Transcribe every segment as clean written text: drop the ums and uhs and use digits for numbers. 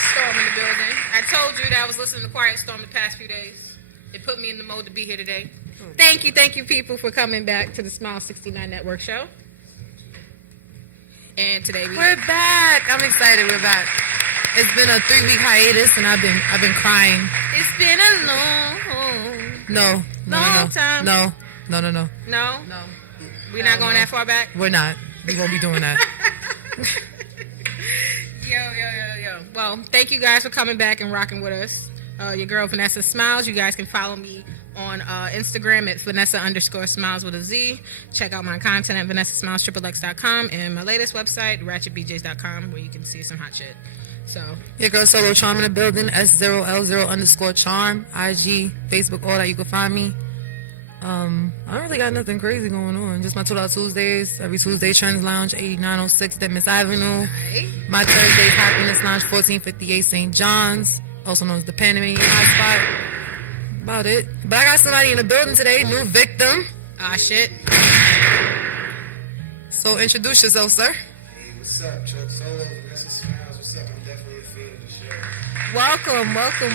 Storm in the building. I told you that I was listening to Quiet Storm the past few days. It put me in the mode to be here today. Thank you, people, for coming back to the Smile 69 Network show. And today we're back. I'm excited. We're back. It's been a 3-week hiatus, and I've been crying. It's been a long time. No. No. We're not going that far back. We're not. We won't be doing that. Yo. Well, thank you guys for coming back and rocking with us. Your girl Vanessa Smiles. You guys can follow me on Instagram at Vanessa_Smiles with a Z. Check out my content at VanessaSmilesXXX.com and my latest website, RatchetBJs.com, where you can see some hot shit. So your girl Solo Charm in the building, S0L0_charm, IG, Facebook, all that. You can find me. I don't really got nothing crazy going on. Just my $2 Tuesdays, every Tuesday, Trends Lounge, 8906 at Miss Avenue. Right. My Thursdays, Happiness Lounge, 1458 St. John's, also known as the Panamanian Hot Spot. About it. But I got somebody in the building today, new victim. Ah, shit. So introduce yourself, sir. Hey, what's up? Chuck Solo, Vanessa Smiles. What's up? I'm definitely a fan of the show. Welcome. Thanks for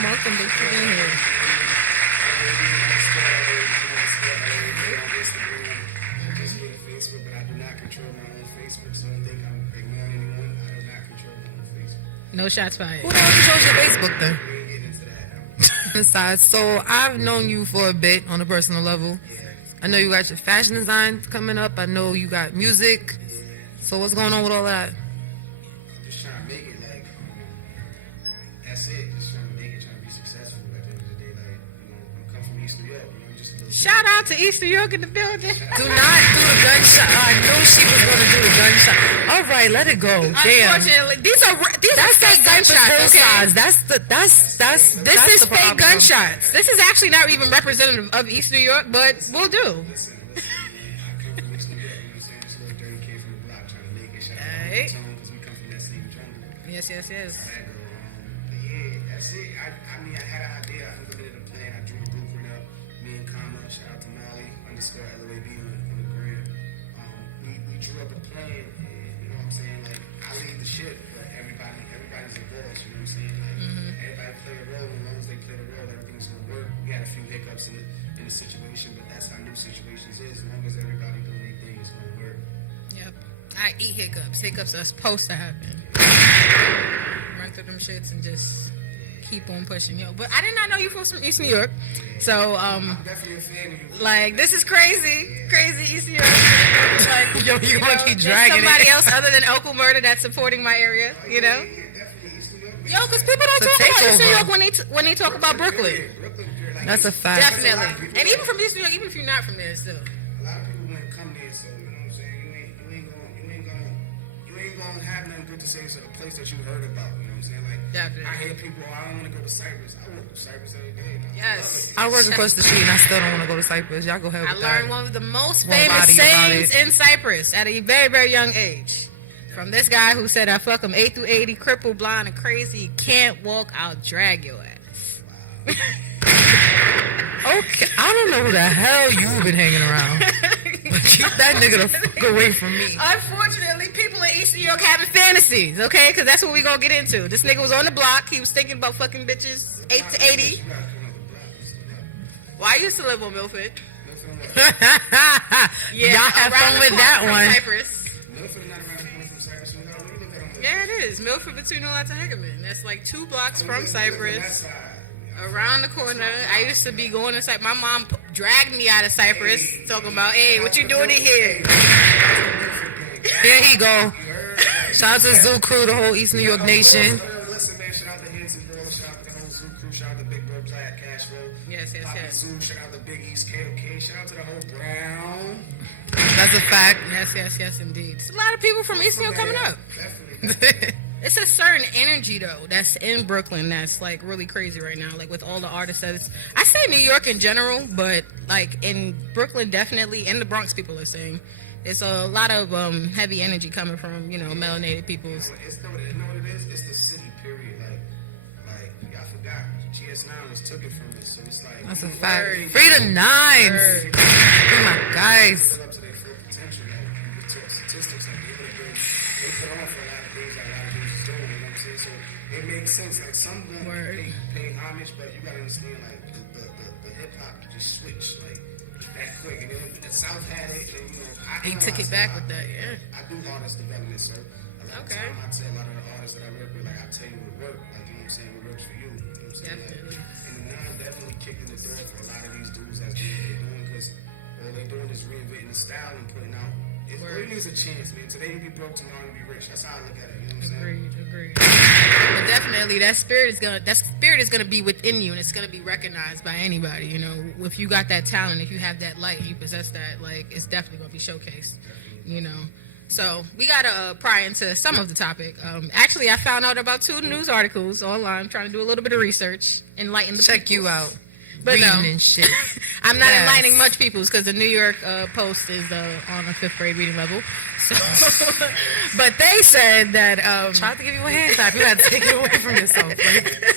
being here. Facebook, but I do not control my own Facebook, so don't think I'm ignoring anyone. I do not control my own Facebook. No shots fired. Who the hell controls your Facebook then? We ain't getting into that. Inside. So I've known you for a bit on a personal level. Yeah. I know you got your fashion design coming up. I know you got music. So what's going on with all that? I'm just trying to make it, like, that's it. Just trying to make it, trying to be successful at the end of the day. Like, I'm coming from East New York, just a little Shout out to East New York in the building. Do not do the gunshot. I knew she was going to do the gunshot. All right, let it go. Damn. Unfortunately, these are That's fake gunshots. Okay? That's This is fake gunshots. This is actually not even representative of East New York, but we'll do. Listen, man, I come from East New York, you know what I'm saying? This little dirty kid from the block trying to make it. Shout out to Right. Tone, because we come from that same jungle. Yes. That girl, but yeah, that's it. I mean, I had an idea. I implemented a plan. I drew the blueprint up. Me and Kama, shout out to Molly, _LOAB on the gram. We drew up a plan, and you know what I'm saying? Like, I lead the ship, but everybody's a boss, you know what I'm saying? Like, everybody play a role, and as long as they play the role, everything's gonna work. We had a few hiccups in the situation, but that's how new situations is. As long as everybody doing their thing, it's gonna work. Yep. I eat hiccups. Hiccups are supposed to happen. Run through them shits and just keep on pushing. Yo, but I did not know you from East New York. So, I'm definitely a fan of you. like, this is crazy. Crazy East New York. Like, Yo, you gonna keep dragging somebody it. else other than Uncle Murder that's supporting my area, you know? Yeah, definitely East New York. Yo, because people don't It's a talk about East New takeover. York when they talk about Brooklyn. Brooklyn, like, That's a fact. Definitely. And even from East New York, even if you're not from there, still. a lot of people want to come there, so you know what I'm saying. You ain't gonna have nothing good to say to the place that you heard about. You know what I'm saying? Like, Definitely. I hear people, I don't want to go to Cyprus. I want to go to Cyprus every day. Now. Yes. I work across the street and I still don't want to go to Cyprus. Y'all go ahead I with learned that. one of the most Won't famous lie to you about sayings it. in Cyprus at a very, very young age. From this guy who said, I fuck him 8 through 80, crippled, blind, and crazy. You can't walk, I'll drag your ass. Okay, I don't know who the hell you've been hanging around. But keep that nigga the fuck away from me. Unfortunately, people in East New York having fantasies, okay? Because that's what we're going to get into. This nigga was on the block. He was thinking about fucking bitches 8 to 80. You gotta come up with blockers. Well, I used to live on Milford. Y'all have around fun the with corner that from one. Cyprus. Milford not around the corner from Cyprus. We look at them. Yeah, it is. Milford between Lots and Hickerman. That's like 2 blocks from That Cyprus. side. Around the corner. I used to be going to Cyprus. My mom dragged me out of Cyprus talking about, hey, what you doing in here? There he go. Shout out to Zoo Crew, the whole East New York Nation. Listen, man, shout out to Hanson Girl, shout out to the whole Zoo Crew, shout out to Big Bro Platt, Cash Flow. Yes. Papa Zoo, shout out to Big East, KOK, shout out to the whole Brown. That's a fact. Yes, indeed. There's a lot of people from East New York coming up. Definitely. It's a certain energy, though, that's in Brooklyn that's, like, really crazy right now. Like, with all the artists that it's... I say New York in general, but, like, in Brooklyn, definitely, and the Bronx people are saying, there's a lot of heavy energy coming from, you know, melanated peoples. It's you know what it is? It's the city, period. Like y'all forgot. GS9 was took it from us, so it's like... That's a fact. Free the nines. Free my guys. Up to their full potential. Like, you talk statistics, like, they put on for a lot of things that a lot of dudes is doing, you know what I'm saying? So it makes sense. Like some of them pay homage, but you gotta understand like the hip hop just switched like that quick, and then the South had it, and you know He took it back with that, yeah. I do artist development, so a lot of time I tell a lot of the artists that I work with, like I tell you what work, like you know what I'm saying, what works for you. You know what I'm saying? Definitely. Like, and now definitely kicked in the door for a lot of these dudes that's doing what they're doing, because all they're doing is reinventing the style and putting out. It really needs a chance, man. Today you be broke, tomorrow you be rich. That's how I look at it. You know what I'm saying? Agreed. But definitely, that spirit is gonna be within you, and it's gonna be recognized by anybody. You know, if you got that talent, if you have that light, you possess that. Like, it's definitely gonna be showcased. You know. So we gotta pry into some of the topic. Actually, I found out about 2 news articles online. Trying to do a little bit of research, enlighten the Check people. you out. But Reading no, and shit. I'm not Yes. enlightening much people's because the New York Post is on a 5th grade reading level. So, but they said that Tried to give you a hand clap. You had to take it away from yourself. Like,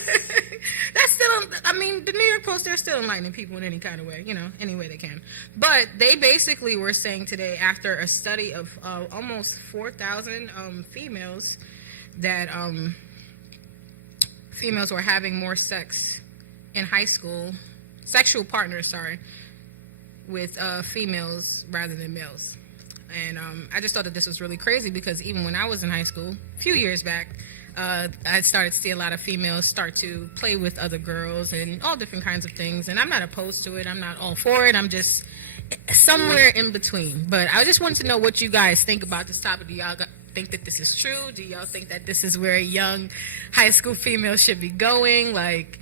that's still. I mean, the New York Post, they're still enlightening people in any kind of way, you know, any way they can. But they basically were saying today, after a study of almost 4,000 females, that females were having more sex in high school, sexual partners, with females rather than males. And I just thought that this was really crazy because even when I was in high school, a few years back, I started to see a lot of females start to play with other girls and all different kinds of things. And I'm not opposed to it. I'm not all for it. I'm just somewhere in between. But I just wanted to know what you guys think about this topic. Do y'all think that this is true? Do y'all think that this is where young high school females should be going? Like,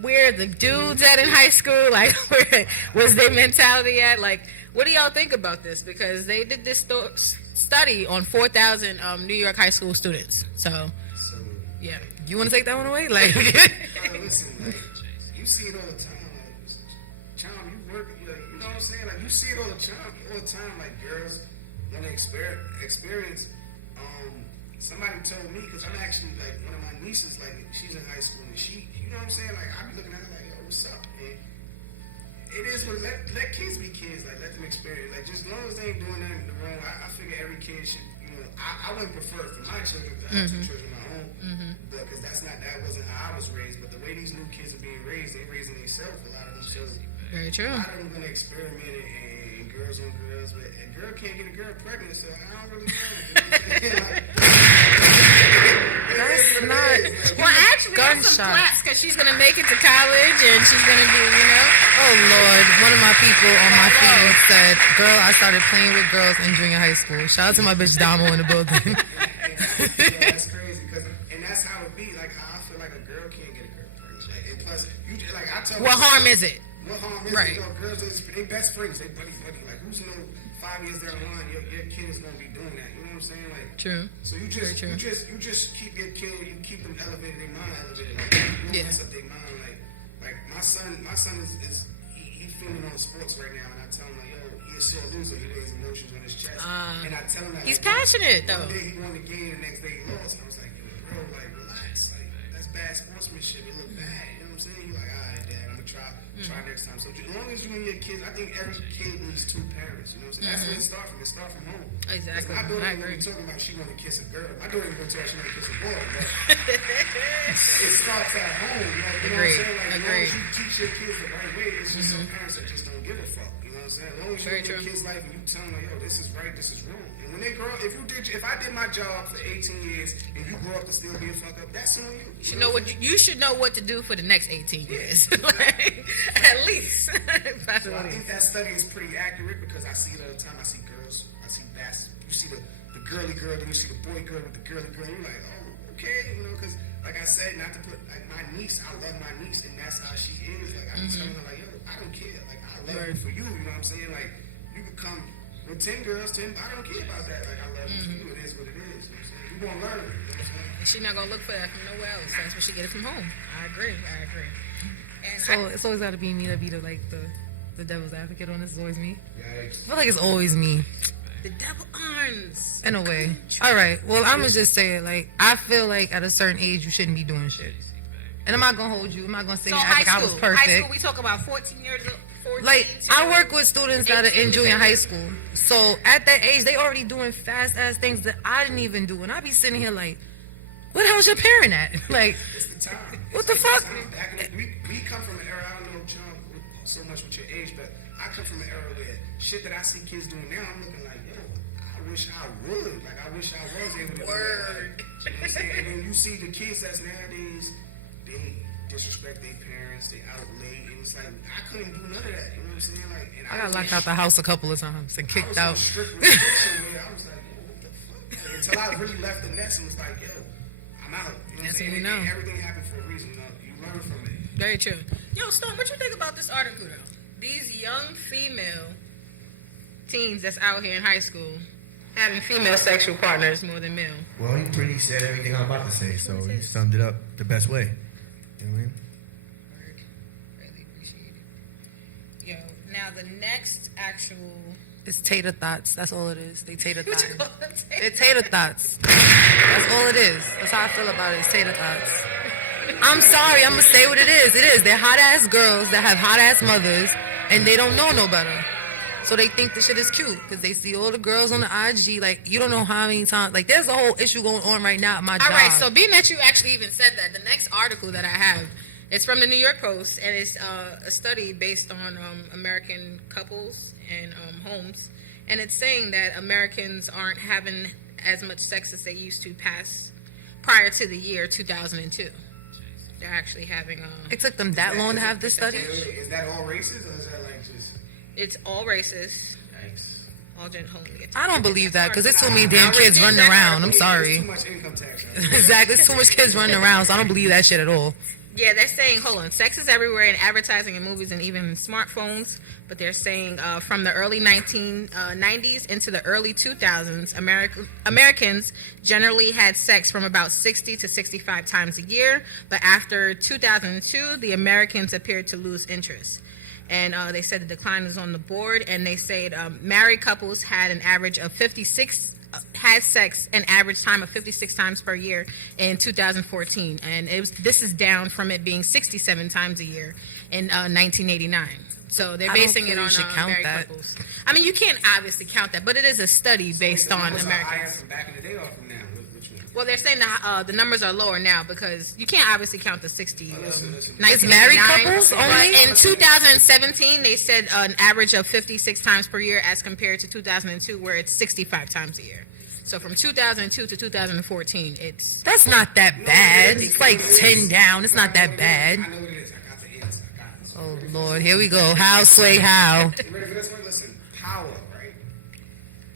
where the dudes at in high school? Like, where was their mentality at? Like, what do y'all think about this? Because they did this study on 4,000 New York high school students. So yeah. you want to take that one away? Like, Listen, like, you see it all the time. Like, Chom, you work, like, you know what I'm saying? Like, you see it all the time. Like, girls want to experience. Somebody told me, because I'm actually, like, one of my nieces, like, she's in high school, and she, you know what I'm saying? Like, I be looking at her like, yo, what's up? And it is what, let kids be kids, like, let them experience. Like, just as long as they ain't doing nothing wrong, I figure every kid should, you know, I wouldn't prefer it for my children, because I have 2 children of my own, but, because that wasn't how I was raised, but the way these new kids are being raised, they're raising themselves, a lot of them children. Very true. A lot of them going to experiment and girls on girls, but a girl can't get a girl pregnant, so I don't really know. that's not. Well, actually, that's some class because she's gonna make it to college and she's gonna be, you know. Oh Lord! One of my people on my feed said, "Girl, I started playing with girls in junior high school." Shout out to my bitch Damo in the building. That's crazy, and that's how it be. Like, how I feel like a girl can't get a girl pregnant. Like, and plus, like I tell. What harm is it? What harm is Right. it? You know, girls they best friends. They buddy. Like, who's know 5 years down the line, your kid is gonna be doing that. You know what I'm saying? Like, True. so you just keep your kid, you keep them elevated, their mind elevated. Like, you don't mess up their mind. Like my son is he feeling on sports right now, and I tell him like, yo, he is so loser. He lays emotions on his chest, and I tell him that He's like, passionate though. One day he won the game, the next day he lost. I was like, yo, bro, like relax. Like, that's bad sportsmanship. It look bad. You know what I'm saying? He's like, all right, Dad, I'm gonna try next time. So as long as you and your kids, I think every kid needs 2 parents. You know what I'm saying? That's where it starts from. It starts from home. Exactly. My daughter I ain't agree. gonna be talking about she want to kiss a girl. My daughter ain't gonna tell her she want to kiss a boy. But it starts at home. Like, you know what I'm saying? Like, as long as you teach your kids the right way, it's just some parents that just don't give a fuck. You know what I'm saying? As long as you live your kids' life and you tell them, like, yo, this is right, this is wrong. And when they grow up, if I did my job for 18 years and you grow up to still be a fuck up, that's on you. You should know what to do for the next 18 years. Like, at least. So I think that study is pretty accurate because I see it all the time. I see girls, I see basketball. You see the girly girl, then you see the boy girl with the girly girl. You're like, oh, okay, you know, because like I said, not to put like my niece. I love my niece, and that's how she is. Like I'm telling her, like, yo, I don't care. Like I love you for you. You know what I'm saying? Like you could come with 10 girls, 10. I don't care about that. Like I love you for you. It is what it is. You know what I'm saying? You gonna learn. You know what I'm saying? And she's not gonna look for that from nowhere else. That's where she get it from home. I agree. And So it's always got to be me to be the devil's advocate on this. It's always me. Yikes. I feel like it's always me. the devil earns. In a way. All right. Well, I'm gonna just say it. Like, I feel like at a certain age you shouldn't be doing shit. And I'm not gonna hold you. I'm not gonna say So that high like I school, was perfect. high school, we talk about 14 years old. Like, to I work with students that are 18 in junior years. high school. So at that age, they already doing fast ass things that I didn't even do, and I be sitting here like, "What the hell's your parent at?" Like, It's the time. what the fuck? Back in we come from an era, I don't know, John, so much with your age, but I come from an era where shit that I see kids doing now, I'm looking like, yo, I wish I would. Like, I wish I was able to do that. Word. You know what I'm saying? And then you see the kids that's nowadays, they disrespect their parents, they out late, and it's like, I couldn't do none of that. You know what I'm saying? Like, and I got locked out the house a couple of times and kicked out. I was like, yo, what the fuck? Until I really left the nest and was like, yo, I'm out. You know what I'm That's saying? when you know. Everything happened for a reason. You learn from it. Very true. Yo, Storm, what you think about this article though? These young female teens that's out here in high school having female sexual partners more than male. Well, he pretty said everything I'm about to say, so he summed it up the best way. You know what I mean? Word. Really appreciate it. Yo, now the next actual. It's tater thoughts. That's all it is. They tater What thoughts. you call them? They're tater thoughts. That's all it is. That's how I feel about it. It's tater thoughts. I'm sorry. I'm gonna say what it is. It is. They're hot ass girls that have hot ass mothers, and they don't know no better. So they think the shit is cute because they see all the girls on the IG. Like, you don't know how many times. Like, there's a whole issue going on right now at my job. All right, so being that you actually even said that, the next article that I have, it's from the New York Post, and it's a study based on American couples and homes, and it's saying that Americans aren't having as much sex as they used to prior to the year 2002. They're actually having It took them that long to have this study? Is that all races or is that like just it's all races, yikes? all gender. I don't believe that because there's too many damn kids running around. I'm Too sorry. much income tax. Right? Exactly. There's too much kids running around, so I don't believe that shit at all. Yeah, they're saying, hold on, sex is everywhere in advertising and movies and even in smartphones. But they're saying from the early 1990s into the early 2000s, Americans generally had sex from about 60 to 65 times a year. But after 2002, the Americans appeared to lose interest. And they said the decline is on the board. And they said married couples had an average of 56 had sex an average time of 56 times per year in 2014, and this is down from it being 67 times a year in 1989. So they're basing it on married couples. I mean, you can't obviously count that, but it is a study based on Americans. From back in the day or from now? Which one? Well, they're saying the numbers are lower now because you can't obviously count the 60. Listen. It's married couples only? But in 2017, they said an average of 56 times per year as compared to 2002, where it's 65 times a year. So from 2002 to 2014, That's not that bad. It's like 10 down. It's not that bad. I know what it is. I got the answer. I got this. Oh, Lord. Here we go. How, Sway, how? You ready for this one? Listen, power, right?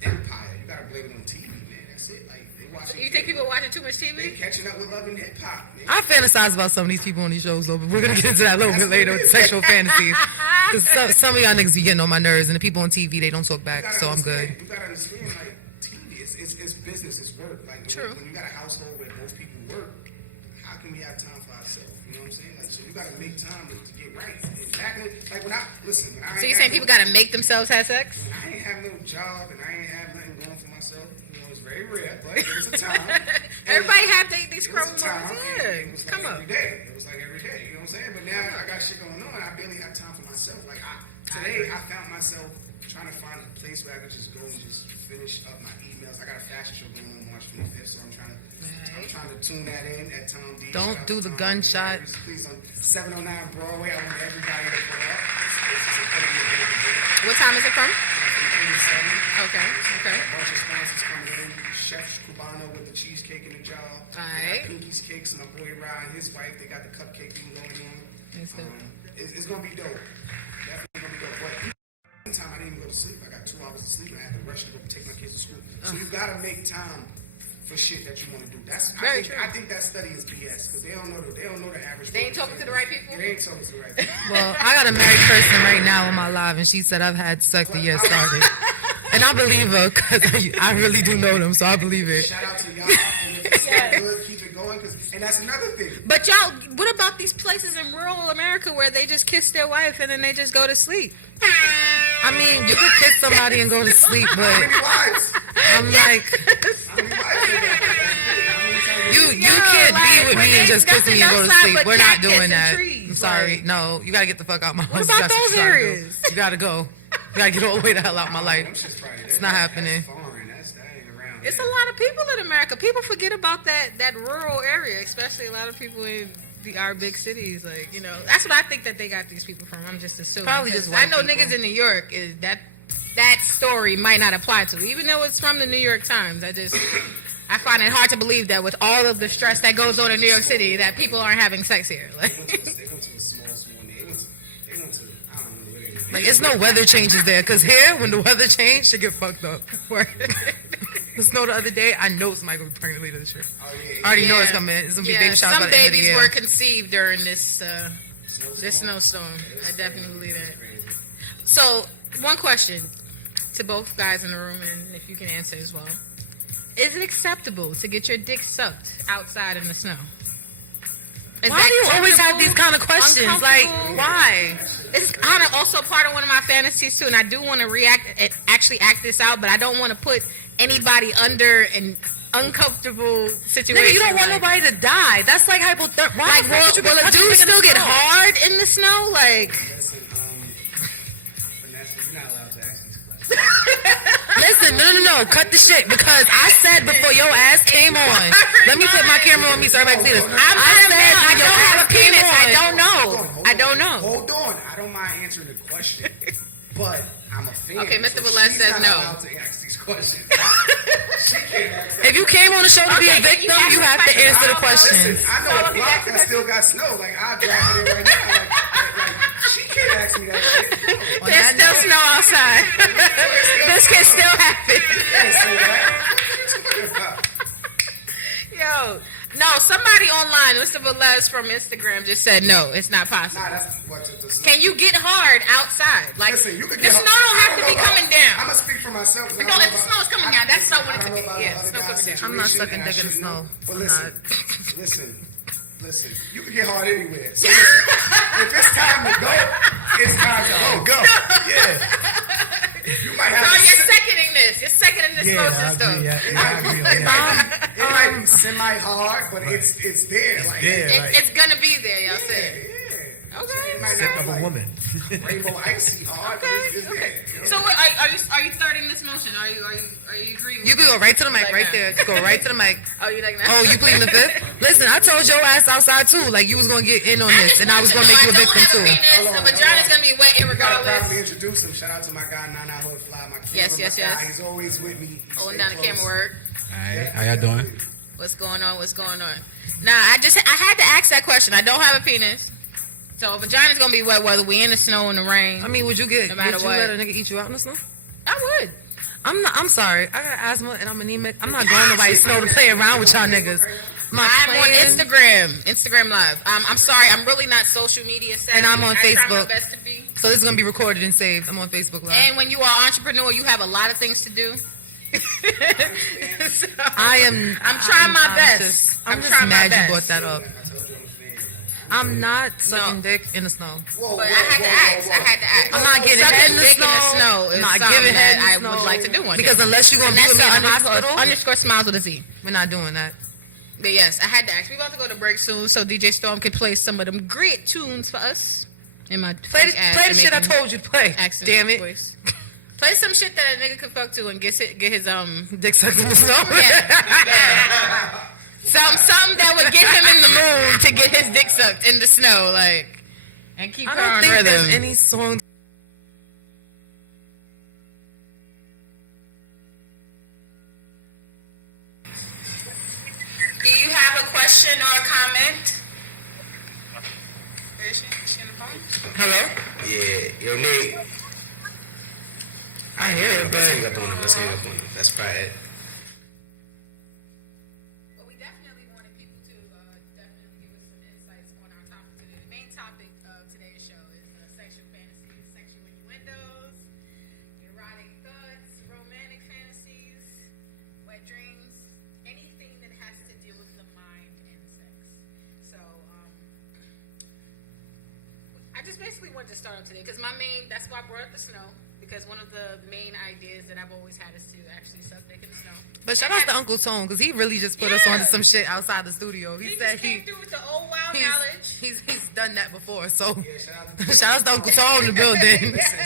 Empire. You gotta blame it on TV, man. That's it. Like, they watching. You think people watching too much They TV? catching up with love and hip hop, man. I fantasize about some of these people on these shows, though, but we're going to get into that a little bit later with sexual fantasies. Because some of y'all niggas be getting on my nerves, and the people on TV, they don't talk back, so I'm good. You gotta understand, like, TV, it's business, it's work. Like, True. When you got a household where most people work, how can we have time for ourselves? You know what I'm saying? Like, so you gotta make time to get right. Exactly. Like, when I So you're saying people got to make themselves have sex? When I ain't have no job and I ain't have nothing going for myself, you know, it's very rare, but it was a time. Everybody have these It was scrum a time. moments. and Yeah, It was like come up. every day. It was like every day. You know what I'm saying? But now I got shit going on. I barely have time for myself. Like today, I found myself trying to find a place where I could just go and just finish up my emails. I got a fashion show going on March 25th, so I'm trying to tune that in at Tom D. Don't do the gunshot. Please, on 709 Broadway. I want everybody to pull up. It's gonna be a big event. What time is it from? From 3 to 7. Okay. A bunch of sponsors coming in. Chef Cubano with the cheesecake in the jar. Alright. Pinky's Cakes and my boy Ryan, his wife, they got the cupcake thing going on. That's dope. It's gonna be dope. Definitely gonna be dope. But one time I didn't even go to sleep. I got 2 hours of sleep and I had to rush to go take my kids to school. So you gotta make time for shit that you want to do. I think that study is BS because they don't know the average. They ain't talking to the right people? They ain't talking to the right people. Well, I got a married person right now on my live, and she said I've had sex the year started. And I believe her because I really do know them, so I believe it. Shout out to y'all. And if it's good, keep it going. And that's another thing. But y'all, what about these places in rural America where they just kiss their wife and then they just go to sleep? I mean, you could kiss somebody and go to sleep, How many but wives? I'm like, How many wives they got? How many times you can't be with me and just kiss me and go to sleep. We're not doing that. sorry. No, you gotta get the fuck out my What house. about those areas? You gotta go. You gotta get all the way the hell out my life. It's not happening. That ain't around. It's a lot of people in America. People forget about that rural area, especially a lot of people in our big cities. Like, you know, that's what I think that they got these people from. I'm just assuming. Probably just I white know people. niggas in New York that story might not apply to, even though it's from the New York Times. I find it hard to believe that with all of the stress that goes on in New York City, that people aren't having sex here. They went to a small neighborhood. They went to, I don't know where they went. Like, it's no weather changes there. Because here, when the weather change, shit get fucked up. The snow the other day, I know somebody gonna be pregnant later this year. Oh, yeah. I already know it's coming. It's gonna be baby showers some by the end of the babies year. were conceived during this snowstorm. I definitely believe that. So, one question to both guys in the room, and if you can answer as well. Is it acceptable to get your dick sucked outside in the snow? Why do you always have these kind of questions? Like, why? It's kind of also part of one of my fantasies too, and I do want to actually act this out, but I don't want to put anybody under an uncomfortable situation. Nigga, you don't want nobody to die. That's like hypothermia. Like, will a dude still get hard in the snow? Like, Listen, Vanessa, you're not allowed to ask these questions. listen, no. Cut the shit. Because I said before your ass came on. Let me put my camera on me so everybody can see this. I don't have a penis. I don't know. Hold I on. don't know. Hold on. I don't mind answering the question, but I'm a fan. Okay, Mr. so Velez she's says not no. allowed to ask these questions. She can't ask that. If you came on the show to be a Okay, victim, you you have to ask answer the the questions. Listen, I know a block that still got snow. Like, I'll drive it in right now. Like, she can't ask me that shit. No. There's still snow outside. This can still happen. Can't say that. Yo, no, somebody online, Mr. Velez from Instagram, just said no, it's not possible. Nah, that's what the snow. Can you get hard outside? Like, Listen, you can the get snow don't have to be coming down. I'm gonna speak for myself. No, if the snow is coming down, that's not when it could be. Yeah, snow coming down. I'm not sucking dick in the snow. But I'm listen, you can get hard anywhere. So listen, if it's time to go, it's time to go. Yeah. You might have So to you're seconding this. You're seconding this motion stuff. It might be semi-hard, but it's there. Like, It's gonna be there, y'all said. yeah. Okay. It might Sick not of be a like woman. Rainbow icy hard, but it's Okay. there. You know? So are you starting this motion? Are you agreeing? You could go right to the mic, right there. Go right to the mic. Oh, you like that? Oh, you pleading the fifth? Listen, I told your ass outside too. Like, you was gonna get in on this, and I was gonna make you a victim too. The vagina's gonna be wet Gotta regardless. properly introduce him. Shout out to my guy, Nana Hood Fly, my camera, Yes. my guy. He's always with me. Holding down the camera work. Alright, how y'all doing? What's going on? Nah, I had to ask that question. I don't have a penis. So a vagina's gonna be wet whether we in the snow or in the rain. I mean, would you No matter would you what. let a nigga eat you out in the snow? I would. I'm sorry. I got asthma and I'm anemic. I'm not going nobody's snow to play around with y'all niggas. I'm on Instagram Live. I'm sorry, I'm really not social media savvy. And I'm on I try my Facebook. best to be. So this is gonna be recorded and saved. I'm on Facebook Live. And when you are an entrepreneur, you have a lot of things to do. So, I'm trying my best. I'm just trying my mad you best. brought that up. I'm not sucking dick in the snow. But I had to ask. I'm not getting Sucking head in the dick snow. is I'm not something giving head in that the snow. I would like to do one Because day. unless you're gonna be with me in the hospital, Underscore smiles with a Z. we're not doing that. But yes, I had to ask. We about to go to break soon, so DJ Storm could play some of them great tunes for us. In my Play the shit I told you to play. accent Damn it. voice. Play some shit that a nigga could fuck to and get his Dick sucked in the snow. yeah. Something that would get him in the mood to get his dick sucked in the snow, like, and keep I her don't on think rhythm. there's any songs. Do you have a question or a comment? Where is she? Is she on the phone? Hello? Yeah, yo, Nate. I hear it, Let's hang but up on him. That's probably it. Well, we definitely wanted people to definitely give us some insights on our topic today. The main topic of today's show is sexual fantasies, sexual innuendos, erotic thoughts, romantic fantasies, wet dreams, anything that has to do with the mind and sex. So, I just basically wanted to start up today because that's why I brought up the snow. because one of the main ideas that I've always had is to actually suck dick in the snow. But shout out to Uncle Tone, because he really just put us onto some shit outside the studio. He said just came through with the old wild he's, knowledge. he's done that before. So Yeah, shout out to Uncle Tone in the building. Listen,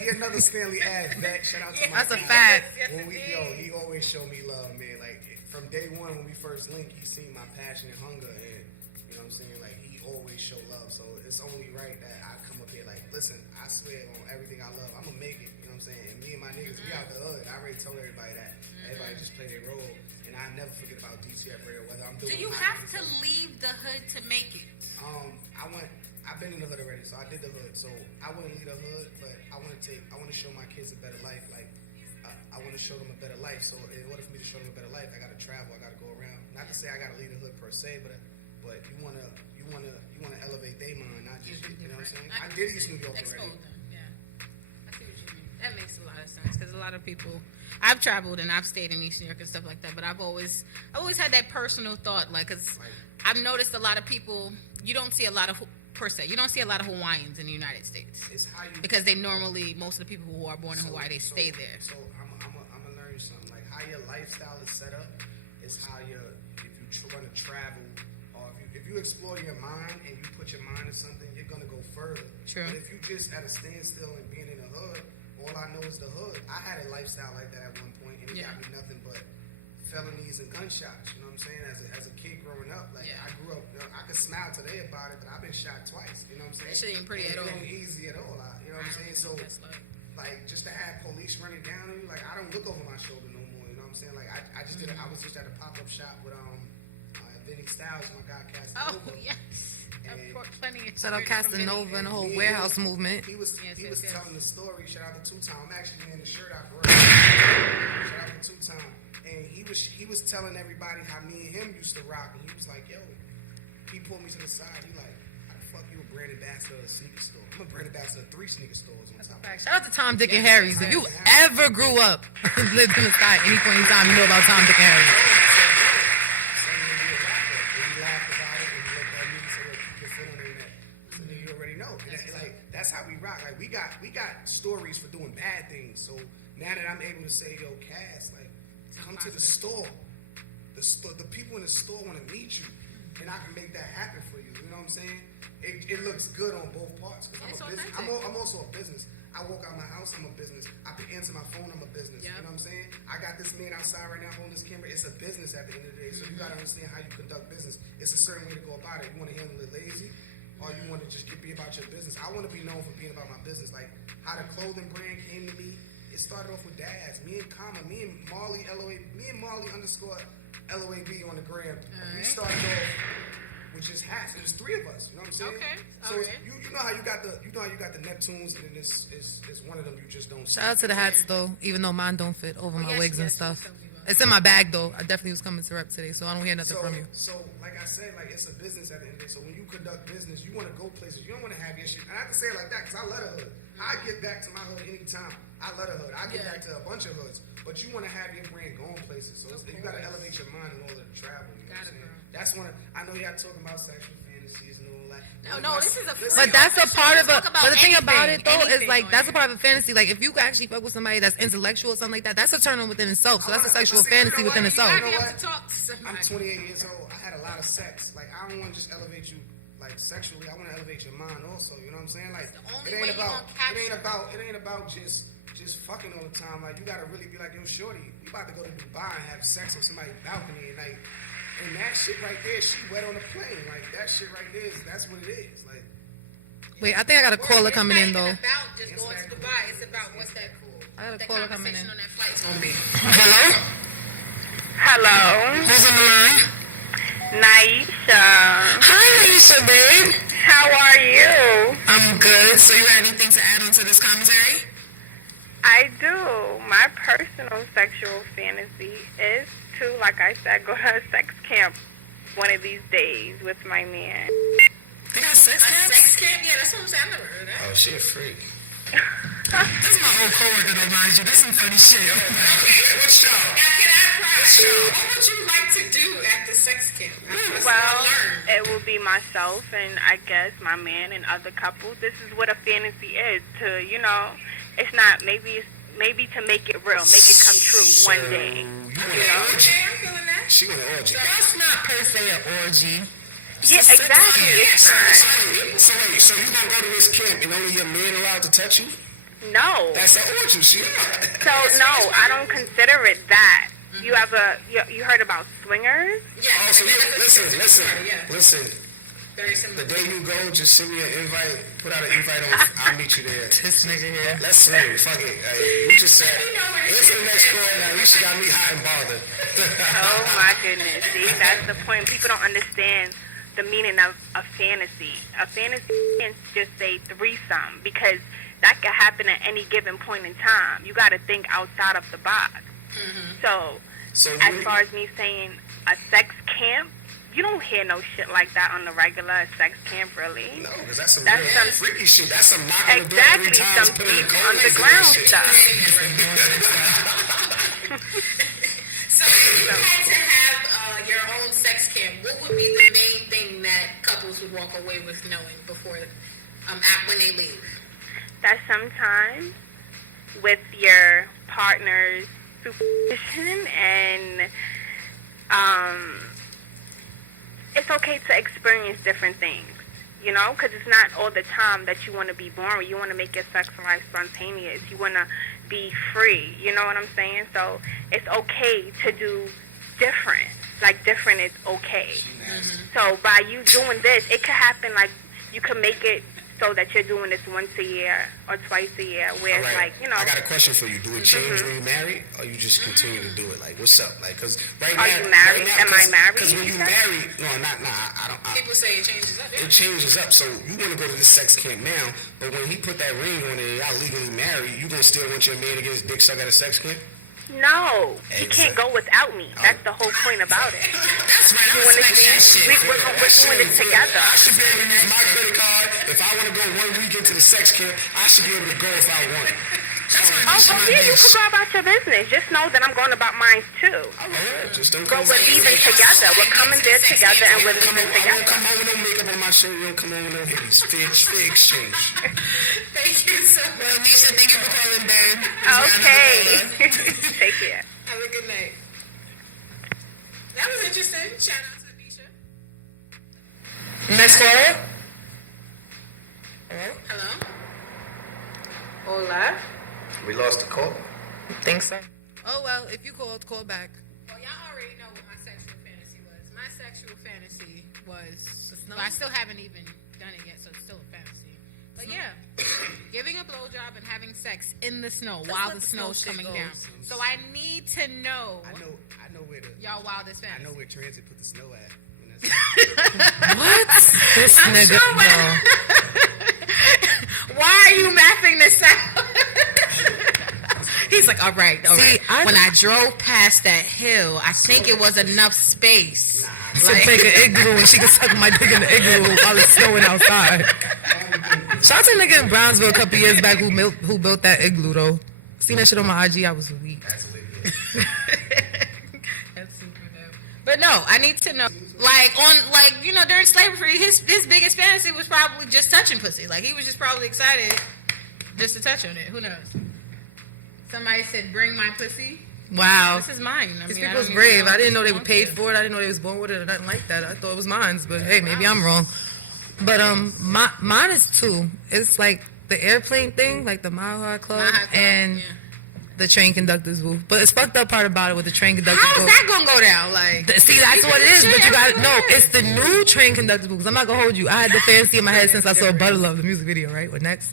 he another Stanley Ash vet. Shout out to my That's a dad. fact. Yes, When indeed. he always showed me love, man. Like from day one when we first linked, he seen my passion and hunger, and you know what I'm saying. Like he always showed love, so it's only right that I come up here. Like, listen, I swear on everything I love, I'm gonna make it. You know what I'm saying? And me and my niggas, we out the hood. I already told everybody that. Everybody just play their role, and I never forget about DTF Radio. Whether I'm doing, Do you have to leave the hood to make it? I've been in the hood already, so I did the hood. So I wouldn't leave the hood, but I want to show my kids a better life. Like I want to show them a better life. So in order for me to show them a better life, I got to travel. I got to go around. Not to say I got to leave the hood per se, but you want to elevate their mind, not just you know what I'm saying. I did East New York Expose already. them. Yeah, I see what you mean. That makes a lot of sense because a lot of people. I've traveled and I've stayed in East New York and stuff like that, but I've always had that personal thought, like, because I've noticed a lot of people. You don't see a lot of you don't see a lot of Hawaiians in the United States. It's how you Because they normally, most of the people who are born in Hawaii, they stay there. So I'm gonna learn you something. Like how your lifestyle is set up is how if you want to travel or if you explore your mind and you put your mind to something, you're gonna go further. True. But if you just at a standstill and being in the hood, all I know is the hood. I had a lifestyle like that at one point, and it got me nothing but felonies and gunshots. You know what I'm saying? As a kid growing up, like I grew up, I could smile today about it, but I've been shot twice. You know what I'm saying? That shit ain't pretty at all. It ain't easy at all. You know what I'm saying? So, like, just to have police running down on you, like, I don't look over my shoulder no more. You know what I'm saying? Like, I just did. I was just at a pop-up shop with Vinny Styles, my guy Casanova. Oh yes. Plenty of Shout out Casanova and the whole warehouse movement. He was telling the story. Shout out to Two Time. I'm actually wearing the shirt out for Shout out to Two Time. And he was telling everybody how me and him used to rock. And he was like, yo, he pulled me to the side. He like, how the fuck you a brand ambassador of a sneaker store? I'm a brand ambassador of 3 sneaker stores on top. Shout out to Tom, Dick, and Harry's. If you ever grew up and lived in the sky at any point in time, you know about Tom, Dick, and Harry's. That's how we rock. Like we got stories for doing bad things. So now that I'm able to say, yo, Cass, like come to the store. The people in the store want to meet you, and I can make that happen for you. You know what I'm saying? It looks good on both parts because I'm also a business. I walk out my house, I'm a business. I answer my phone, I'm a business. Yep. You know what I'm saying? I got this man outside right now holding this camera. It's a business at the end of the day. So you got to understand how you conduct business. It's a certain way to go about it. You want to handle it lazy, or you want to just be about your business. I want to be known for being about my business. Like how the clothing brand came to me. It started off with dads. Me and Marley underscore LOAB on the gram. We started off with just hats. It was 3 of us. You know what I'm saying? Okay. So you know how you got the Neptunes, and then it's one of them you just don't see. Shout out to the hats though, even though mine don't fit over my wigs and stuff. It's in my bag though. I definitely was coming to rep today, so I don't hear nothing from you. So, like I said, like it's a business at the end of the day. So when you conduct business, you want to go places. You don't want to have your shit. And I can say it like that because I love the hood. I get back to my hood anytime. I love the hood. I get back to a bunch of hoods. But you want to have your brand going places. So you got to elevate your mind in order to travel. You know what I'm saying? That's one. I know y'all talking about sexual fantasies and all that. No, this is a. But that's a part of it. But the thing about it though is anything like that's a part of a fantasy. Like if you actually fuck with somebody that's intellectual or something like that, that's a turn on within itself. So that's a sexual fantasy within itself. You know what? I'm 28 years old. I had a lot of sex. Like I don't want to just elevate you like sexually. I want to elevate your mind also. You know what I'm saying? Like it ain't about just fucking all the time. Like you gotta really be like, yo, shorty, we about to go to Dubai and have sex on somebody's balcony, and like, and that shit right there, she wet on the plane. Like that shit right there, that's what it is. Like, wait, I think I got a caller coming in though. It's not about just going to Dubai. It's about what's that cool. I got a caller coming in. On that flight's gonna be. Hello. Who's on the line? Naisha. Hi, Aisha, babe. How are you? I'm good. So you got anything to add on to this commentary? I do. My personal sexual fantasy is to, like I said, go to a sex camp one of these days with my man. They got sex camps? Sex camp? Yeah, that's what I'm saying. I never heard of that. oh, she a freak. This is my old coworker though, mind you. This is some funny shit. What's y'all? Now, can I pry? What would you like to do at the sex camp? Well, it will be myself and I guess my man and other couples. This is what a fantasy is, to, It's not. Maybe to make it real, make it come true one day. You know? She want an orgy. That's not per se an orgy. Yeah, exactly. It's not. So you gonna go to this camp and only your man allowed to touch you? No. That's an orgy. So no, I don't consider it that. You heard about swingers? Yeah. Oh, so listen. Very similar. The day you go, just send me an invite. Put out an invite on. I'll meet you there. This nigga here. Let's swing. Fuck it. You just said. Answer the next call. Now you should got me hot and bothered. Oh my goodness. See, that's the point. People don't understand the meaning of a fantasy. A fantasy is just a threesome because that could happen at any given point in time. You got to think outside of the box. So as far as me saying a sex camp, you don't hear no shit like that on the regular sex camp, really. No, because that's some freaky shit. That's some knocking the door exactly 3 times, some putting deep the code underground shit. stuff. So if you had to have your own sex camp, what would be the main thing that couples would walk away with knowing before, when they leave? That sometimes with your partner's supervision and it's okay to experience different things, you know, because it's not all the time that you want to be boring. You want to make your sex life spontaneous. You want to be free, you know what I'm saying? So it's okay to do different. Like, different is okay. So by you doing this, it could happen, like, you could make it so that you're doing this once a year or twice a year, where it's like, you know. I got a question for you. Do it change when you marry, or you just continue to do it? Like, what's up? Like, because right now. Are you married? Am I married? Because when you marry, I don't. People say it changes up. It changes up. So you want to go to this sex camp now, but when he put that ring on and y'all legally married, you gonna still want your man to get his dick sucked at a sex camp? No, he can't go without me. That's the whole point about it. That's right. You understand? We're doing this together. I should be able to use my credit card. If I want to go 1 week into the sex camp, I should be able to go if I want. Oh, yeah, you can go about your business. Just know that I'm going about mine too. Just don't But come we're leaving together. We're coming there together and we're leaving I together. won't come home with no makeup on my shirt. You don't come home with no hippies. Fair exchange. Thank you so much. Nisha, thank you for calling, babe. Okay. Take care. Have a good night. That was interesting. Shout out to Nisha. Next caller. Hello. Hola. We lost the call. Think so? Oh, well, if you called, call back. Well, y'all already know what my sexual fantasy was. My sexual fantasy was... Well, I still haven't even done it yet, so it's still a fantasy. But yeah, giving a blowjob and having sex in the snow while the snow's coming down. So I need to know I know where the. y'all wildest I know fantasy. where transit put the snow at. What? This nigga, Why are you mapping this out? He's like, all right. See, when I drove past that hill, I think it was enough space. to make an igloo and she can suck my dick in the igloo while it's snowing outside. Shout out to a nigga in Brownsville a couple years back who built that igloo, though. Seen that shit on my IG, I was weak. That's super dope. But no, I need to know. During slavery, his biggest fantasy was probably just touching pussy. Like, he was just probably excited just to touch on it. Who knows? Somebody said, bring my pussy. Wow. This is mine. These people's brave. I didn't know they were paid for it. I didn't know they was born with it or nothing like that. I thought it was mine. But hey, maybe I'm wrong. But mine is 2. It's like the airplane thing, like the Mile High Club, and the train conductor's booth. But it's fucked up part about it with the train conductor's booth. How's that gonna go down? See, that's what it is. But you got no. It's the new train conductor's booth. 'Cause I'm not gonna hold you. I had the fantasy in my head since I saw Butter Love, the music video, right? With Next,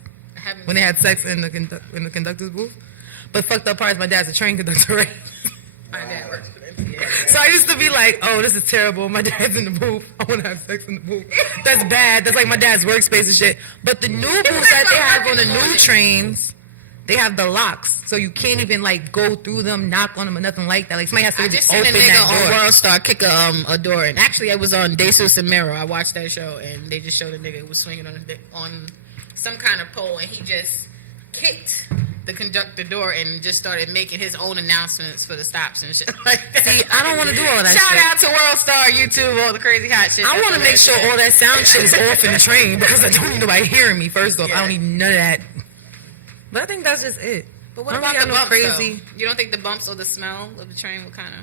when they had sex in the conductor's booth. But fucked up part is my dad's a train conductor, right? My dad works for them. So I used to be like, oh, this is terrible. My dad's in the booth. I want to have sex in the booth. That's bad. That's like my dad's workspace and shit. But the new booths that they have on the new trains, they have the locks. So you can't even, like, go through them, knock on them, or nothing like that. Like, somebody has to I just open seen a that nigga door. on World Star kick a door. And actually, I was on Jesus and Mero. I watched that show, and they just showed a nigga who was swinging on some kind of pole, and he just kicked the conductor door and just started making his own announcements for the stops and shit like that. See, I don't want to do all that Shout shit. out to World Star, YouTube, all the crazy hot shit. I want to make sure all that sound shit is off in the train because I don't need nobody hearing me, first off. I don't need none of that. But I think that's just it. But what I don't about the really got bumps, crazy? though? You don't think the bumps or the smell of the train will kind of...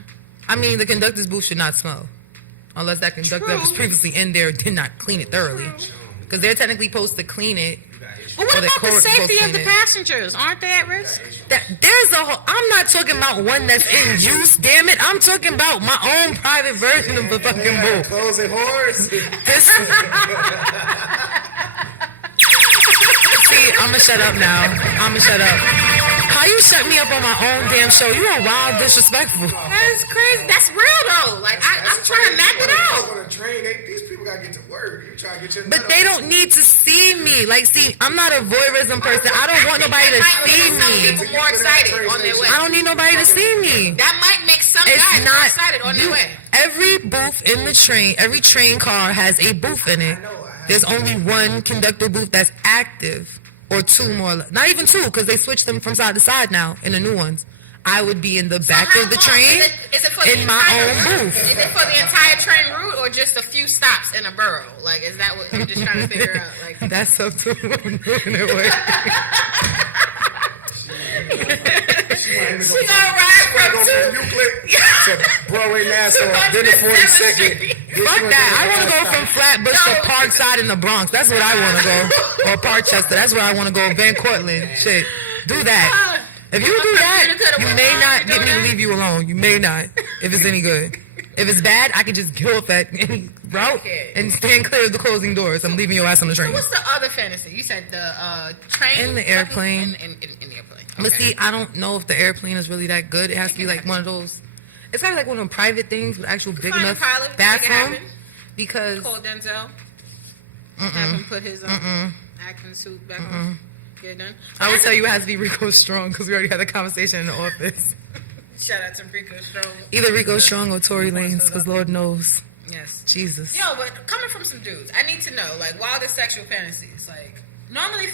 I mean, the conductor's booth should not smell. Unless that conductor that was previously in there did not clean it thoroughly. Because they're technically supposed to clean it. But what about the safety of the passengers? Aren't they at risk? There's a whole... I'm not talking about one that's in use, damn it. I'm talking about my own private version of the fucking booth. Closing horse. This... See, I'ma shut up now. I'ma shut up. How you shut me up on my own damn show? You are wild disrespectful. That's crazy. That's real though. Like I'm trying to map it out. On a train, these people gotta get to work. You trying to get your But they don't need to see me. Like, see, I'm not a voyeurism person. I don't want nobody to see Some me. people more excited on their way. I don't need nobody to see me. That might make some It's guys more not excited on their way. Every booth in the train, every train car has a booth in it. There's only one conductor booth that's active, or two more. Not even two, because they switched them from side to side now in the new ones. I would be in the back of the train Is it for in the my entire own route? booth. Is it for the entire train route or just a few stops in a borough? Like, is that what you're just trying to figure out? Like, That's up to them doing it with. she gonna ride from two. Euclid to Broadway, Nassau, then the 42nd. Fuck that. I want to go from Flatbush to Parkside in the Bronx. That's what I want to go. Or Parkchester. That's where I want to go. Van Cortlandt. Shit. Do that. If you do that, you may not get me to leave you alone. You may not. If it's any good. If it's bad, I can just go off that any route and stand clear of the closing doors. I'm leaving your ass on the train. What's the other fantasy? You said the train? In the airplane. In the airplane. But Okay. see, I don't know if the airplane is really that good. It has to be like one of those. It's gotta be like one of them private things with actual big Find a enough pilot, make it bathroom. happen. Because Call Denzel. Have him put his acting suit back on. Get it done. I would tell you it has to be Rico Strong because we already had a conversation in the office. Shout out to Rico Strong. Either Rico Strong or Tory Lanez, because Lord knows. Yes. Jesus. Yo, but coming from some dudes, I need to know, like, wild sexual fantasies. Like, normally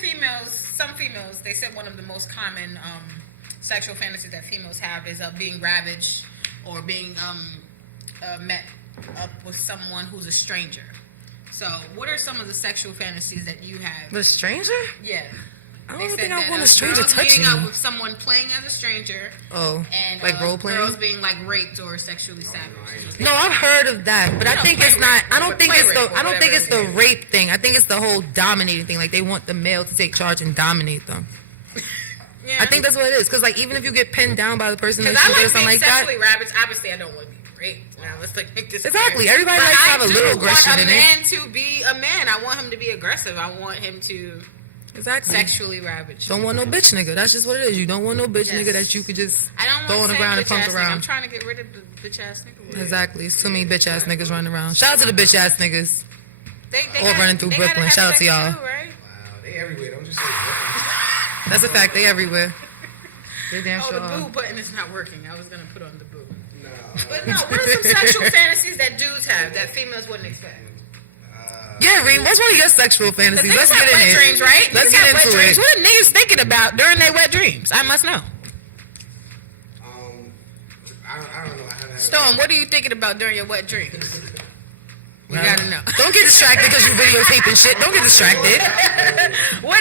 some females, they said one of the most common sexual fantasies that females have is being ravaged or being met up with someone who's a stranger. So, what are some of the sexual fantasies that you have? The stranger? Yeah. I They don't said think I that, want a stranger girls touching meeting up me. with someone playing as a stranger. Oh, And like role playing? girls being like raped or sexually savaged. No, I've heard of that, but I No, think play it's not. rape, I don't think play it's the. rape or I don't think it's the whatever it rape thing. I think it's the whole dominating thing. Like they want the male to take charge and dominate them. Yeah. I think that's what it is. Because like even if you get pinned down by the person that Because you I did or like being something like that. sexually ravaged. Obviously, I don't want to be raped. Now let's like make this Exactly. clear. Everybody But likes to I have a do little aggression want in a it. man to be a man. I want him to be aggressive. I want him to Exactly. sexually ravage. Don't want no bitch nigga. That's just what it is. You don't want no bitch Yes. nigga that you could just I don't throw on want the to ground and bitch pump ass nigga. I'm around. trying to get rid of the bitch ass nigga. word. Exactly. It's too many bitch ass niggas running around. Shout out to the bitch ass niggas. They Or gotta- running through they gotta Brooklyn. have Shout out to sex y'all. too, right? Wow, they everywhere. Don't just say Brooklyn. That's a fact. They everywhere. They damn Oh, sure. the are. boo button is not working. I was gonna put on the boo. No. But no, what are some sexual fantasies that dudes have that females wouldn't expect? Yeah, Reem, what's one of your sexual fantasies? Let's Niggas have get in wet it. dreams, right? Let's Niggas get have wet into dreams. it. What are niggas thinking about during their wet dreams? I must know. I don't know. I haven't had Storm, what are you thinking about during your wet dreams? We gotta know. Don't get distracted because you videotaping shit. Don't get distracted. What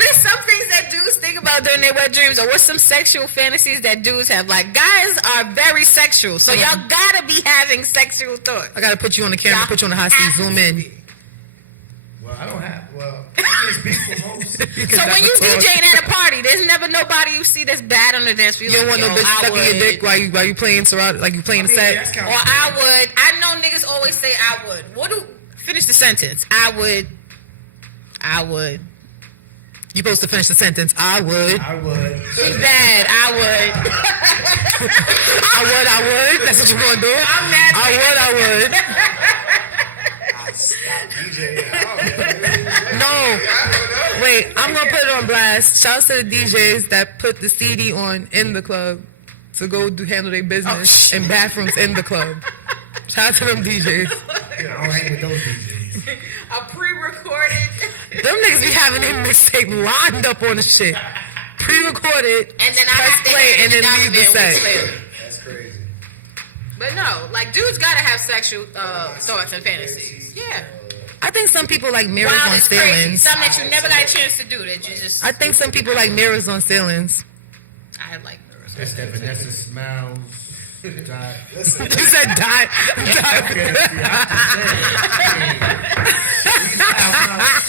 are some things that dudes think about during their wet dreams, or what's some sexual fantasies that dudes have? Like, guys are very sexual, so y'all gotta be having sexual thoughts. I gotta put you on the camera, put you on the hot seat, zoom in. Well, I don't have. Well, I can speak for most. So when you DJing at a party, there's never nobody you see that's bad on the dance floor. You don't want no bitch sucking your dick while you playing surround, like you playing the that's set. kind Or I would. I know niggas always say I would. Finish the sentence. I would. You supposed to finish the sentence. I would. I would. She's bad. I would. I would. That's what you're gonna do. I'm mad. I would. I stop DJing. No. Wait, I'm gonna put it on blast. Shouts to the DJs that put the CD on in the club to go handle their business in bathrooms in the club. Shout out to them DJs. Yeah, I don't hang with those DJs. A pre-recorded. Them niggas be having their mixtape lined up on the shit. Pre-recorded, And then I press have to play, hand and it then down leave the weeks set. later. That's crazy. But no, like dudes gotta have sexual thoughts and fantasies. Yeah. I think some people like mirrors Wild on is crazy. ceilings. Something that you never got a chance to do that you just. I think some people like mirrors on ceilings. I like mirrors. That's that Vanessa Smiles. Dot. Listen, You said die.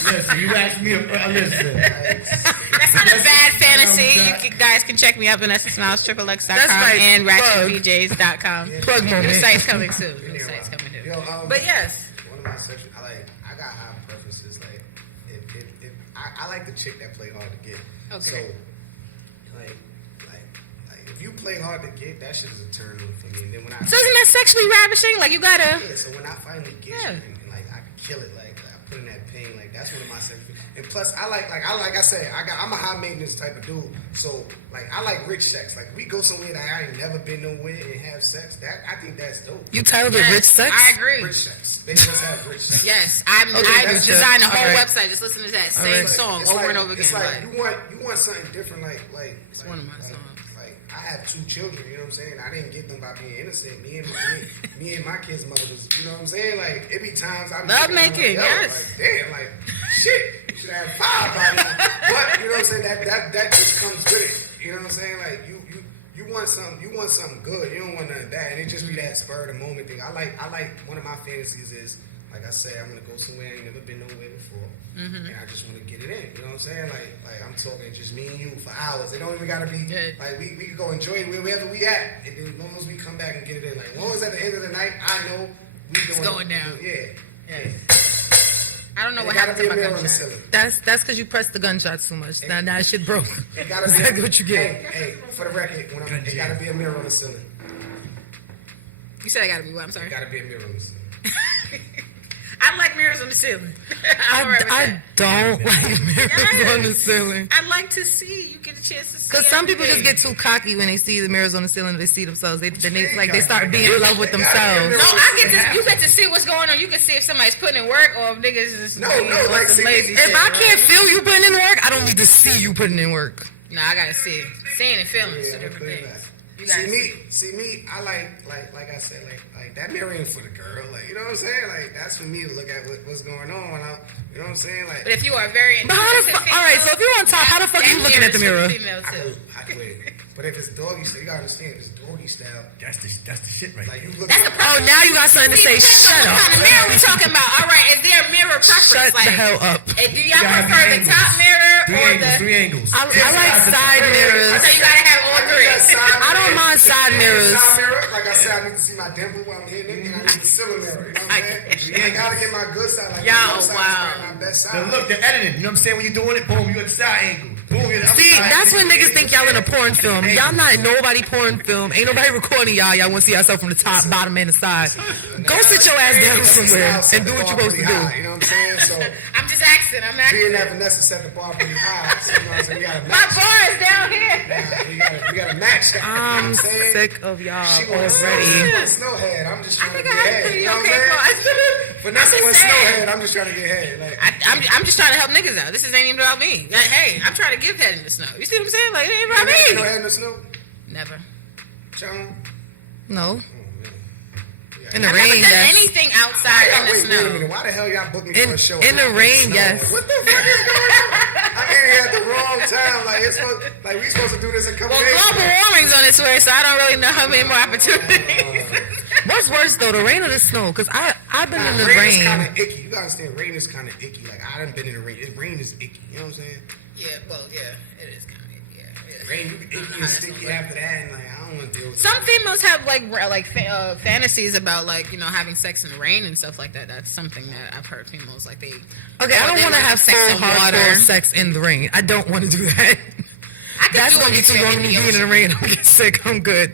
Listen, you asked me. Listen. That's not a bad fantasy. Guys can check me up Vanessa Smiles, XXX.com That's right. and Plug. RatchetVJs.com. Plug New moment. site's coming soon. New site's coming soon. But yes. one of my sexual, I got high preferences. Like, if I like the chick that play hard to get. Okay. So, like, if you play hard to get, that shit is a turn on for me. And then when I So isn't that sexually ravishing? Like you gotta. yeah, so when I finally get Yeah. you and like I can kill it, like I put in that pain, like that's one of my sexual. And plus, I like I said, I'm a high maintenance type of dude. So like I like rich sex. Like we go somewhere that I ain't never been nowhere and have sex. That I think that's dope. You titled it Yes, Rich Sex? I agree. Rich sex. They just have rich sex. Yes, I that's designed a good. whole All right. website. Just listen to that All same right. song It's over like- and over again. It's like Like, you want something different. Like one of my songs. Like I have 2 children. You know what I'm saying? I didn't get them by being innocent. Me and my kids' mother was. You know what I'm saying? Like it be times I'm Love making, yes. Like damn, like shit. You should have 5 by now. But you know what I'm saying? That just comes with it. You know what I'm saying? Like you want something good. You don't want nothing bad. And it just be that spur of the moment thing. I like one of my fantasies is. Like I said, I'm gonna go somewhere I ain't never been nowhere before, and I just want to get it in. You know what I'm saying? Like I'm talking just me and you for hours. It don't even gotta be like we can go enjoy it wherever we at, and then as long as we come back and get it in. Like as long as at the end of the night, I know we doing going down. Yeah. I don't know And what it gotta happened be to a my mirror on the gunshot. ceiling. That's because you pressed the gunshots too much. Now that shit broke. It gotta be Exactly what you get. Hey, for the record, it gotta be a mirror on the ceiling. You said I gotta be what? I'm sorry. It gotta be a mirror on the ceiling. I like mirrors on the ceiling. I'm all right with I that. don't like mirrors Yes. on the ceiling. I'd like to see. You get a chance to see. Because some people just everything. get too cocky when they see the mirrors on the ceiling. They see themselves. They start being in love with themselves. No, I get to. You get to see what's going on. You can see if somebody's putting in work or if niggas just No, being on like, some see, lazy If shit. I can't feel you putting in work, I don't need to see you putting in work. No, I gotta see it. Seeing and feeling is Yeah, two different clear things. that. You gotta See me, I like I said, like that mirror ain't for the girl, like you know what I'm saying, like that's for me to look at what's going on. You know what I'm saying, like But if you are very But how the fuck? All right, so if you're on top, how the fuck are you looking at the mirror? Female too. I could wait. But if it's doggy style, you gotta understand, if it's doggy style, That's the shit right like there. you look. That's the Oh, now you got something to say. Shut What up. kind of mirror we talking about? All right, is there a mirror preference? Shut the like, hell up. Do y'all gotta prefer be the top mirror Three or angles. the? Three angles. I like side mirrors. So you gotta have all three. I don't mind side mirrors. Side mirror, like I said, I need to see my dimple while I'm hitting it, and I need the ceiling mirror. You know what I'm saying? I gotta get my good side. Like Yo, my good side is wow. probably my best The side. look, the editing. You know what I'm saying? When you're doing it, boom, you at the side angle. Boom, you're at the See, side that's angle. when niggas think y'all in a porn film. Y'all not in nobody porn film. Ain't nobody recording y'all. Y'all want to see yourself from the top, bottom, and the side. Go sit your ass down somewhere and do what you're supposed to do. You know what I'm saying? So I'm just asking. I'm being that asking. Vanessa set the bar pretty high, so, you know what I'm saying? We gotta My match. bar is down here. We gotta match that. I'm you know what I'm saying? sick of y'all She wants already. snowhead. I'm just I trying to think get I have head. pretty You know what okay I'm saying? bars. Vanessa I'm wants just saying. snowhead. I'm just trying to get head. Like, I'm just trying to help niggas out. This ain't even about me. Like, hey, I'm trying to give head in the snow. You see what I'm saying? Like, it ain't about no me. head in the snow. Never. John. No. Yeah. In the I've never rain, done yes. anything outside in the Wait a snow. minute. Why the hell y'all booked me for a show? In the rain, Snow? yes. What the fuck is going on? I came here at the wrong time. Like we supposed to do this a couple Well, days global ago. warming's on its way, so I don't really know how many more opportunities. What's worse though, the rain or the snow? Because I've been in the Rain is kind rain. of icky. You gotta understand, rain is kind of icky. Like I done been in the rain. Rain is icky. You know what I'm saying? Yeah, well, yeah, it is kind of, yeah. It is. Rain, you be icky and sticky after that, and like I don't want to deal with Some females have like fantasies about like having sex in the rain and stuff like that. That's something that I've heard females like they. Okay, I don't they want to like have sex full in hardcore water. sex in the rain. I don't want to do that. I could That's do gonna it be if too you're long in to the be being in ocean. the rain. I'm getting sick. I'm good.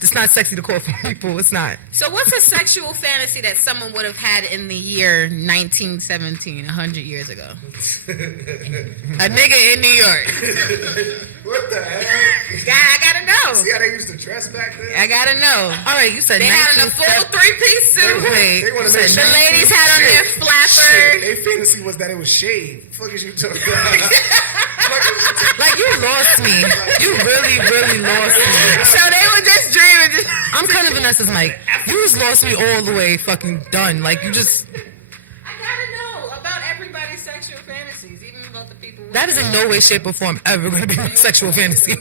It's not sexy to call for people. It's not. So, what's a sexual fantasy that someone would have had in the year 1917, 100 years ago? A nigga in New York. What the hell? I gotta know. See how they used to dress back then? I gotta know. All right, you said They had on a 1970. full three-piece suit. Wait, They wanna you make said The sure- ladies had on their Shit, flapper. their fantasy was that it was shaved. Fuck is you talking about? like you lost me. You really, really lost me. So they were just dreaming. I'm kind of Vanessa's mic. You just lost me all the way. Fucking done. Like you just. I gotta That is in no way, shape, or form ever going to be my sexual fantasy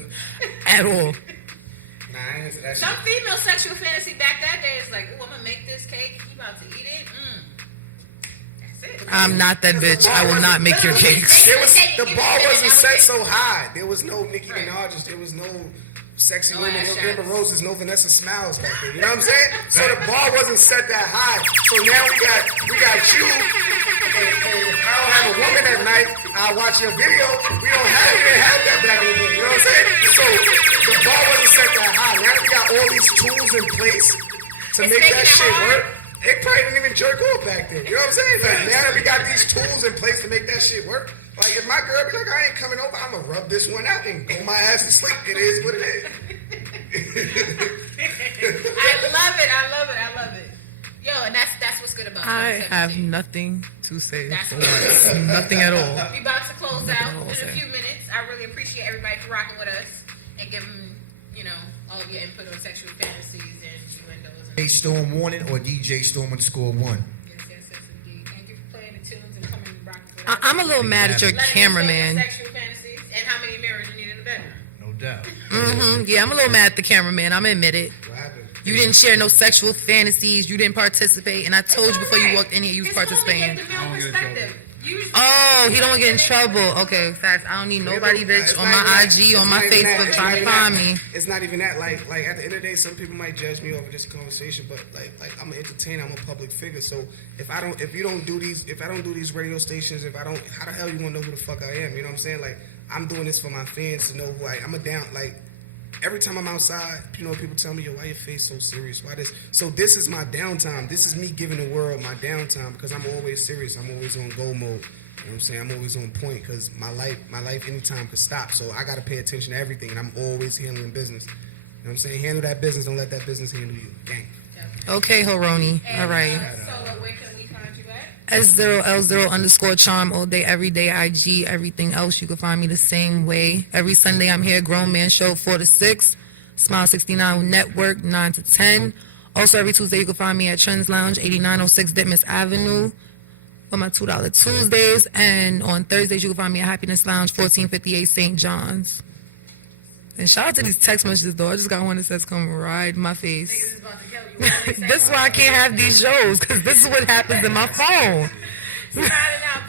at all. Nah, I ain't that Some shit. female sexual fantasy back that day is like, oh, I'm gonna make this cake. You about to eat it? That's it. I'm not that bitch. I will not make your cakes. The bar wasn't set so high. There was no Nicki Minaj. There was no sexy women, no Amber Roses, no Vanessa Smiles back then. You know what I'm saying? So the bar wasn't set that high. So now we got you. And if I don't have a woman at night, I'll watch your video. We didn't have that back in the day. You know what I'm saying? So the bar wasn't set that high. Now we got all these tools in place to make that shit work. They probably didn't even jerk off back then. You know what I'm saying? Like, now that we got these tools in place to make that shit work, like if my girl be like, I ain't coming over, I'm gonna rub this one out and go my ass to sleep. It is what it is. I love it. Yo, and that's what's good about I Sex have Fantasies. nothing to say. That's for what once. Nothing at all. We about to close out in a say. few minutes. I really appreciate everybody for rocking with us and giving, all of your input on sexual fantasies and innuendos. DJ Storm Warning or DJ Storm _1. Yes, indeed. Thank you for playing the tunes and coming and rocking with us. I'm a little mad at your Let us know cameraman. your sexual fantasies and how many mirrors you need in the bedroom. No doubt. Yeah, I'm a little mad at the cameraman. I'm gonna admit it. What happened? You didn't share no sexual fantasies. You didn't participate. And I told you before you walked in here you was participating. Oh, he don't want to get in trouble. Okay, facts. I don't need nobody, bitch, It's on not my even IG, that. on my It's not even Facebook that. trying to find me. It's not even that. Like at the end of the day, some people might judge me over this conversation, but like I'm an entertainer, I'm a public figure. So if I don't do these radio stations, how the hell you gonna know who the fuck I am? You know what I'm saying? Like I'm doing this for my fans to know who I'm every time I'm outside, people tell me, yo, why your face so serious? Why this? So this is my downtime. This is me giving the world my downtime because I'm always serious. I'm always on go mode. You know what I'm saying? I'm always on point because my life anytime could stop. So I got to pay attention to everything, and I'm always handling business. You know what I'm saying? Handle that business. Don't let that business handle you. Gang. Okay, Horoni. All right. So where can we find you at? S0L0_charm all day, every day, IG, everything else. You can find me the same way. Every Sunday I'm here, Grown Man Show 4 to 6, Smile 69 Network 9 to 10. Also every Tuesday you can find me at Trends Lounge 8906 Ditmas Avenue for my $2 Tuesdays. And on Thursdays you can find me at Happiness Lounge 1458 St. John's. And shout out to these text messages though. I just got one that says come ride my face. This is why I can't have these shows, because this is what happens in my phone. Riding out